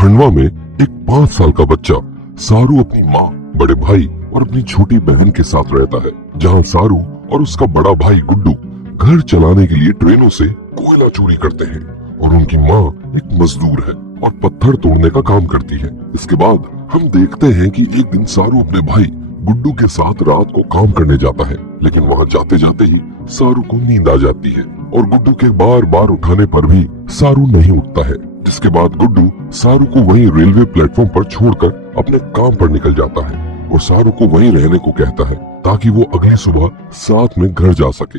खंडवा में एक 5 साल का बच्चा सारू अपनी माँ, बड़े भाई और अपनी छोटी बहन के साथ रहता है, जहाँ सारू और उसका बड़ा भाई गुड्डू घर चलाने के लिए ट्रेनों से कोयला चोरी करते हैं और उनकी माँ एक मजदूर है और पत्थर तोड़ने का काम करती है। इसके बाद हम देखते हैं कि एक दिन सारू अपने भाई गुड्डू के साथ रात को काम करने जाता है, लेकिन वहाँ जाते जाते ही सारू को नींद आ जाती है और गुड्डू के बार बार उठाने पर भी सारू नहीं उठता है। जिसके बाद गुड्डू सारू को वहीं रेलवे प्लेटफॉर्म पर छोड़कर अपने काम पर निकल जाता है और सारू को वहीं रहने को कहता है ताकि वो अगली सुबह साथ में घर जा सके।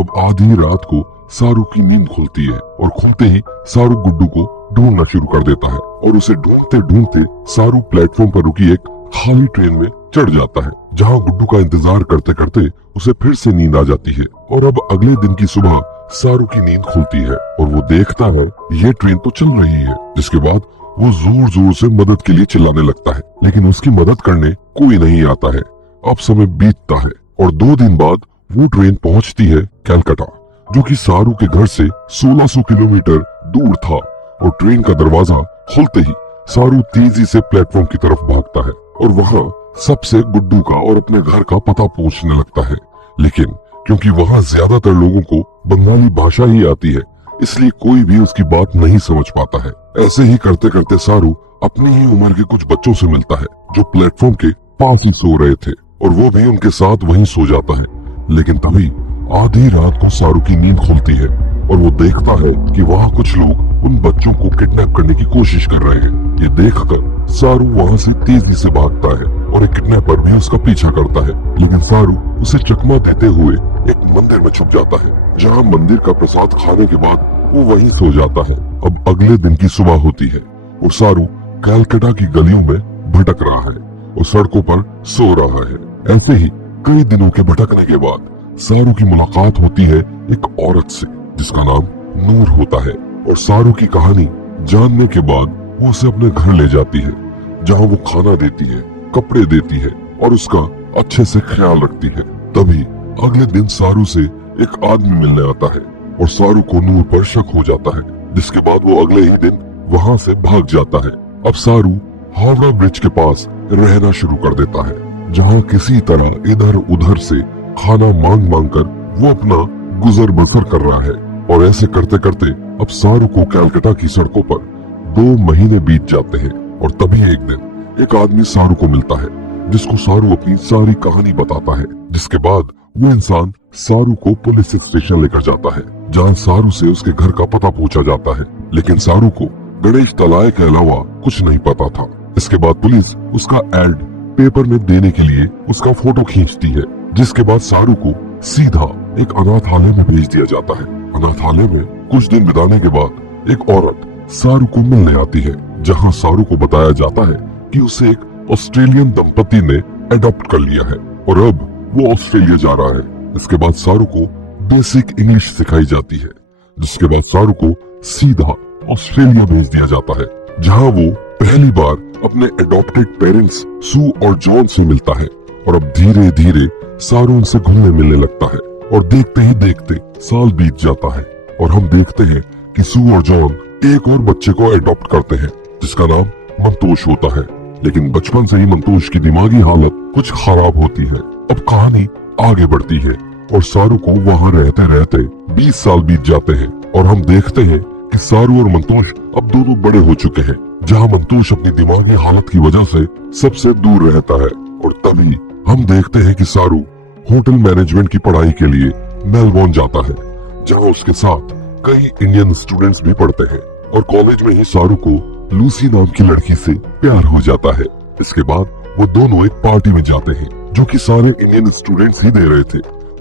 अब आधी रात को सारू की नींद खुलती है और खुलते ही सारू गुड्डू को ढूंढना शुरू कर देता है और उसे ढूंढते ढूंढते सारू प्लेटफॉर्म पर रुकी एक खाली ट्रेन में चढ़ जाता है, जहां गुड्डू का इंतजार करते करते उसे फिर से नींद आ जाती है। और अब अगले दिन की सुबह सारू की नींद खुलती है और वो देखता है ये ट्रेन तो चल रही है। जिसके बाद वो जोर जोर से मदद के लिए चिल्लाने लगता है, लेकिन उसकी मदद करने कोई नहीं आता है। अब समय बीतता है और 2 दिन बाद वो ट्रेन पहुंचती है कलकत्ता, जो कि सारू के घर से 1600 किलोमीटर दूर था। और ट्रेन का दरवाजा खुलते ही सारू तेजी से प्लेटफॉर्म की तरफ भागता है और वहाँ सबसे गुड्डू का और अपने घर का पता पूछने लगता है। लेकिन क्योंकि वहाँ ज्यादातर लोगों को बंगाली भाषा ही आती है, इसलिए कोई भी उसकी बात नहीं समझ पाता है। ऐसे ही करते करते सारू अपनी ही उम्र के कुछ बच्चों से मिलता है जो प्लेटफॉर्म के पास ही सो रहे थे और वो भी उनके साथ वहीं सो जाता है। लेकिन तभी आधी रात को सारू की नींद खुलती है और वो देखता है कि वहाँ कुछ लोग उन बच्चों को किडनैप करने की कोशिश कर रहे हैं। ये देखकर सारू वहाँ से तेजी से भागता है और एक किडनैपर भी उसका पीछा करता है, लेकिन सारू उसे चकमा देते हुए एक मंदिर में छुप जाता है, जहाँ मंदिर का प्रसाद खाने के बाद वो वहीं सो जाता है। अब अगले दिन की सुबह होती है और सारू कलकत्ता की गलियों में भटक रहा है और सड़कों पर सो रहा है। ऐसे ही कई दिनों के भटकने के बाद सारू की मुलाकात होती है एक औरत से जिसका नाम नूर होता है और सारू की कहानी जानने के बाद वो उसे अपने घर ले जाती है, जहाँ वो खाना देती है, कपड़े देती है और उसका अच्छे से ख्याल रखती है। तभी अगले दिन सारू से एक आदमी मिलने आता है और सारू को नूर पर शक हो जाता है, जिसके बाद वो अगले ही दिन वहाँ से भाग जाता है। अब सारू हावड़ा ब्रिज के पास रहना शुरू कर देता है, जहाँ किसी तरह इधर उधर से खाना मांग मांग कर वो अपना गुजर बसर कर रहा है। और ऐसे करते करते अब सारू को कलकत्ता की सड़कों पर 2 महीने बीत जाते हैं और तभी एक दिन एक आदमी सारू को मिलता है, जिसको सारू अपनी सारी कहानी बताता है। जिसके बाद वो इंसान सारू को पुलिस स्टेशन लेकर जाता है, जहाँ सारू से उसके घर का पता पूछा जाता है, लेकिन सारू को गणेश तलाय के अलावा कुछ नहीं पता था। इसके बाद पुलिस उसका एड पेपर में देने के लिए उसका फोटो खींचती है, जिसके बाद सारू को सीधा एक अनाथालय में भेज दिया जाता है। अनाथालय में कुछ दिन बिताने के बाद एक औरत सारू को मिलने आती है, जहां सारू को बताया जाता है कि उसे एक ऑस्ट्रेलियन दंपति ने अडॉप्ट कर लिया है और अब वो ऑस्ट्रेलिया जा रहा है। इसके बाद सारू को बेसिक इंग्लिश सिखाई जाती है, जिसके बाद सारू को सीधा ऑस्ट्रेलिया भेज दिया जाता है, जहां वो पहली बार अपने अडॉप्टेड पेरेंट्स सू और जॉन से मिलता है। और अब धीरे धीरे सारू उनसे घुलने मिलने लगता है और देखते ही देखते साल बीत जाता है और हम देखते हैं कि सू और जॉन एक और बच्चे को अडॉप्ट करते हैं, जिसका नाम मंतोष होता है। लेकिन बचपन से ही मंतोष की दिमागी हालत कुछ खराब होती है। अब कहानी आगे बढ़ती है और सारू को वहाँ रहते रहते 20 साल बीत जाते हैं और हम देखते हैं कि सारू और मंतोष अब दोनों बड़े हो चुके हैं, जहाँ मंतोष अपनी दिमागी हालत की वजह से सबसे दूर रहता है। और तभी हम देखते हैं कि सारू होटल मैनेजमेंट की पढ़ाई के लिए मेलबोर्न जाता है, जहाँ उसके साथ कई इंडियन स्टूडेंट्स भी पढ़ते हैं और कॉलेज में ही सारू को लूसी नाम की लड़की से प्यार हो जाता है। इसके बाद वो दोनों एक पार्टी में जाते हैं, जो कि सारे इंडियन स्टूडेंट्स ही दे रहे थे।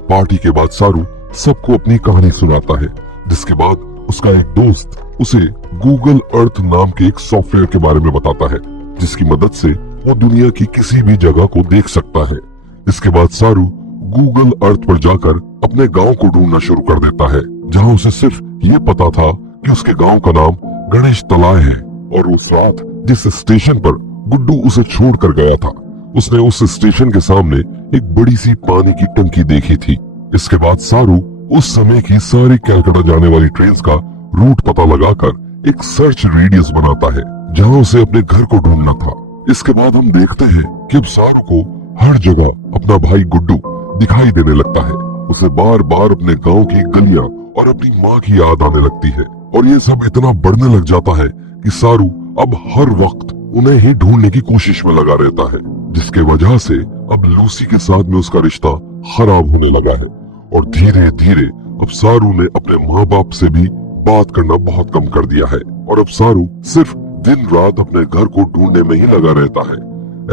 पार्टी के बाद सारू सबको अपनी कहानी सुनाता है, जिसके बाद उसका एक दोस्त उसे गूगल अर्थ नाम के एक सॉफ्टवेयर के बारे में बताता है, जिसकी मदद से वो दुनिया की किसी भी जगह को देख सकता है। इसके बाद सारू गूगल अर्थ पर जाकर अपने गांव को ढूंढना शुरू कर देता है, जहां उसे सिर्फ ये पता था कि उसके गांव का नाम गणेश तलाय है। और उस रात जिस स्टेशन पर गुड्डू उसे छोड़कर गया था, उसने उस स्टेशन के सामने एक बड़ी सी पानी की टंकी देखी थी। इसके बाद सारू उस समय की सारी कलकत्ता जाने वाली ट्रेन का रूट पता लगाकर एक सर्च रेडियस बनाता है जहाँ उसे अपने घर को ढूंढना था। इसके बाद हम देखते हैं कि अब सारू को हर जगह अपना भाई गुड्डू दिखाई देने लगता है। उसे बार बार अपने गांव की गलियां और अपनी माँ की याद आने लगती है और ये सब इतना बढ़ने लग जाता है कि सारू अब हर वक्त उन्हें ही ढूंढने की कोशिश में लगा रहता है, जिसके वजह से अब लूसी के साथ में उसका रिश्ता खराब होने लगा है। और धीरे धीरे अब सारू ने अपने माँ बाप से भी बात करना बहुत कम कर दिया है और अब सारू सिर्फ दिन रात अपने घर को ढूंढने में ही लगा रहता है।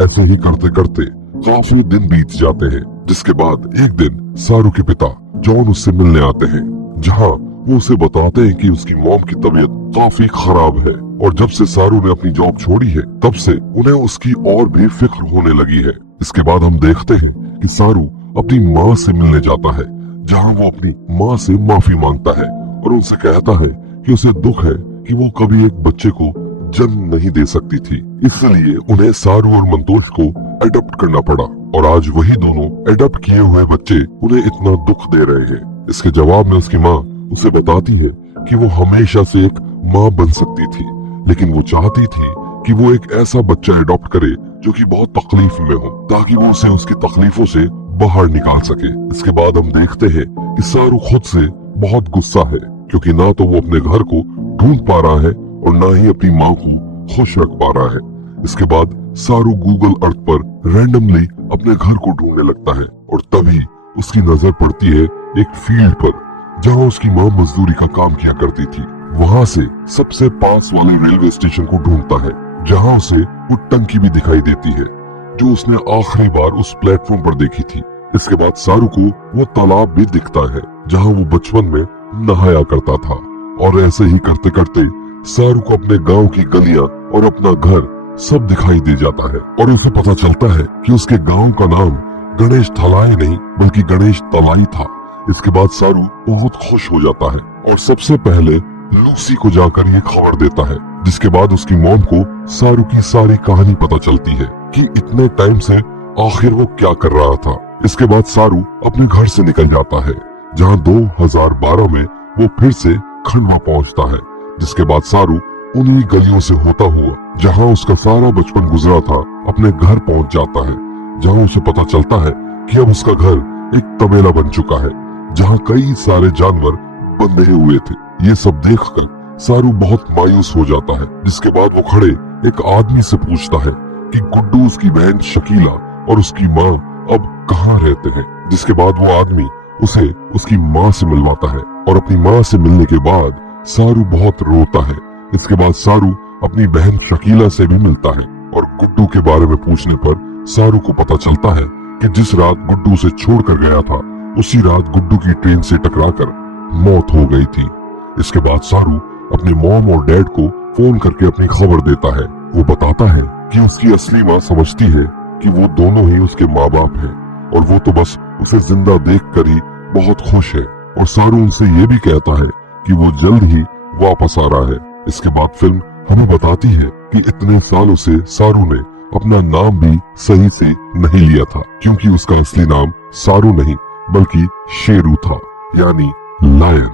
ऐसे ही करते करते काफी दिन बीत जाते हैं, जिसके बाद एक दिन सारू के पिता जॉन उससे मिलने आते हैं, जहाँ वो उसे बताते हैं कि उसकी मॉम की तबीयत काफी खराब है और जब से सारू ने अपनी जॉब छोड़ी है तब से उन्हें उसकी और भी फिक्र होने लगी है। इसके बाद हम देखते हैं कि सारू अपनी माँ से मिलने जाता है, जहाँ वो अपनी माँ से माफी मांगता है और उनसे कहता है कि उसे दुख है कि वो कभी एक बच्चे को जन्म नहीं दे सकती थी, इसलिए उन्हें सारू और मंतोष को अडॉप्ट करना पड़ा और आज वही दोनों अडॉप्ट किए हुए बच्चे उन्हें इतना दुख दे रहे हैं। इसके जवाब में उसकी माँ उसे बताती है कि वो हमेशा से एक माँ बन सकती थी, लेकिन वो चाहती थी कि वो एक ऐसा बच्चा अडॉप्ट करे जो कि बहुत तकलीफ में हो, ताकि वो उसे उसकी तकलीफों से बाहर निकाल सके। इसके बाद हम देखते हैं कि सारू खुद से बहुत गुस्सा है, क्योंकि ना तो वो अपने घर को ढूंढ पा रहा है और ना ही अपनी माँ को खुश रख पा रहा है। इसके बाद सारू गूगल अर्थ पर रैंडमली अपने घर को ढूंढने लगता है और तभी उसकी नजर पड़ती है एक फील्ड पर, जहाँ उसकी माँ मजदूरी का काम किया करती थी। वहाँ से सबसे पास वाले रेलवे स्टेशन को ढूंढता है, जहाँ उसे वो टंकी भी दिखाई देती है जो उसने आखिरी बार उस प्लेटफॉर्म पर देखी थी। इसके बाद सारू को वो तालाब भी दिखता है जहाँ वो बचपन में नहाया करता था और ऐसे ही करते करते सारू को अपने गांव की गलियां और अपना घर सब दिखाई दे जाता है और उसे पता चलता है कि उसके गांव का नाम गणेश थलाई नहीं बल्कि गणेश तलाई था। इसके बाद सारू बहुत खुश हो जाता है और सबसे पहले लूसी को जाकर ये खबर देता है, जिसके बाद उसकी मॉम को सारू की सारी कहानी पता चलती है कि इतने टाइम से आखिर वो क्या कर रहा था। इसके बाद सारू अपने घर से निकल जाता है, जहाँ 2012 में वो फिर से खंडवा पहुंचता है। जिसके बाद सारू उन्हीं गलियों से होता हुआ जहाँ उसका सारा बचपन गुजरा था अपने घर पहुंच जाता है, जहाँ उसे पता चलता है कि अब उसका घर एक तबेला बन चुका है जहाँ कई सारे जानवर बंधे हुए थे। ये सब देखकर सारू बहुत मायूस हो जाता है। जिसके बाद वो खड़े एक आदमी से पूछता है कि गुड्डू, उसकी बहन शकीला और उसकी माँ अब कहाँ रहते हैं। जिसके बाद वो आदमी उसे उसकी माँ से मिलवाता है और अपनी माँ से मिलने के बाद सारू बहुत रोता है। इसके बाद सारू अपनी बहन शकीला से भी मिलता है और गुड्डू के बारे में पूछने पर सारू को पता चलता है कि जिस रात गुड्डू से छोड़कर गया था उसी रात गुड्डू की ट्रेन से टकराकर मौत हो गई थी। इसके बाद सारू अपने मॉम और डैड को फोन करके अपनी खबर देता है। वो बताता है कि उसकी असली माँ समझती है कि वो दोनों ही उसके माँ बाप हैं और वो तो बस उसे जिंदा देखकर ही बहुत खुश है और सारू उनसे ये भी कहता है कि वो जल्द ही वापस आ रहा है। इसके बाद फिल्म हमें बताती है कि इतने सालों से सारू ने अपना नाम भी सही से नहीं लिया था, क्योंकि उसका असली नाम सारू नहीं बल्कि शेरू था, यानी लायन।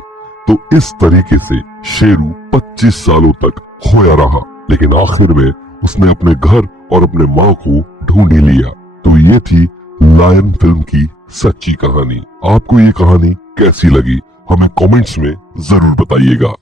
तो इस तरीके से शेरू 25 सालों तक खोया रहा, लेकिन आखिर में उसने अपने घर और अपने माँ को ढूंढ ही लिया। तो ये थी लायन फिल्म की सच्ची कहानी। आपको ये कहानी कैसी लगी हमें कमेंट्स में जरूर बताइएगा।